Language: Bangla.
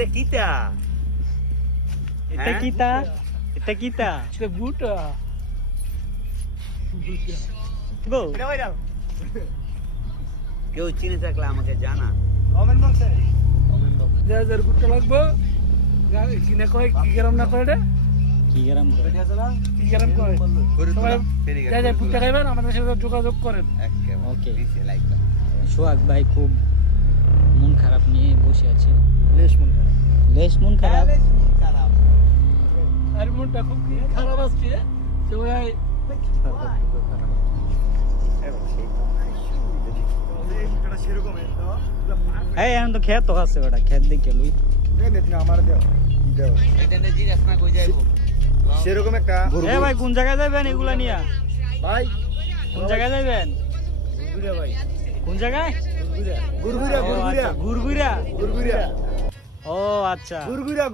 এটা কিতা এটা কিতা এটা কিতা এটা বুটা গো কেউ চিনে থাকলে আমাকে জানা কমেন্ট বক্সে 1000 বুটা লাগবে কিনে কয় কি গ্রাম না কয় এটা কি গ্রাম করে কি গ্রাম কয় সবাই যা বুটা খাইবেন আমাদের সাথে যোগাযোগ করেন ওকে সোহাগ ভাই খুব মন খারাপ নিয়ে বসে আছে লেশ মন খারাপ আর মনটা খুব খারাপ আসছে সবাই এই এখন তো খেত আছে ওটা খেত দিকে লই সেরকম একটা এ ভাই কোন জায়গায় যাবেন এগুলা নিয়া ভাই কোন জায়গায় যাবেন গুরগুরা ভাই কোন জায়গায় গুরগুরা ও আচ্ছা, গুরগুরা গুরগুরা ও আচ্ছা গুরগুরা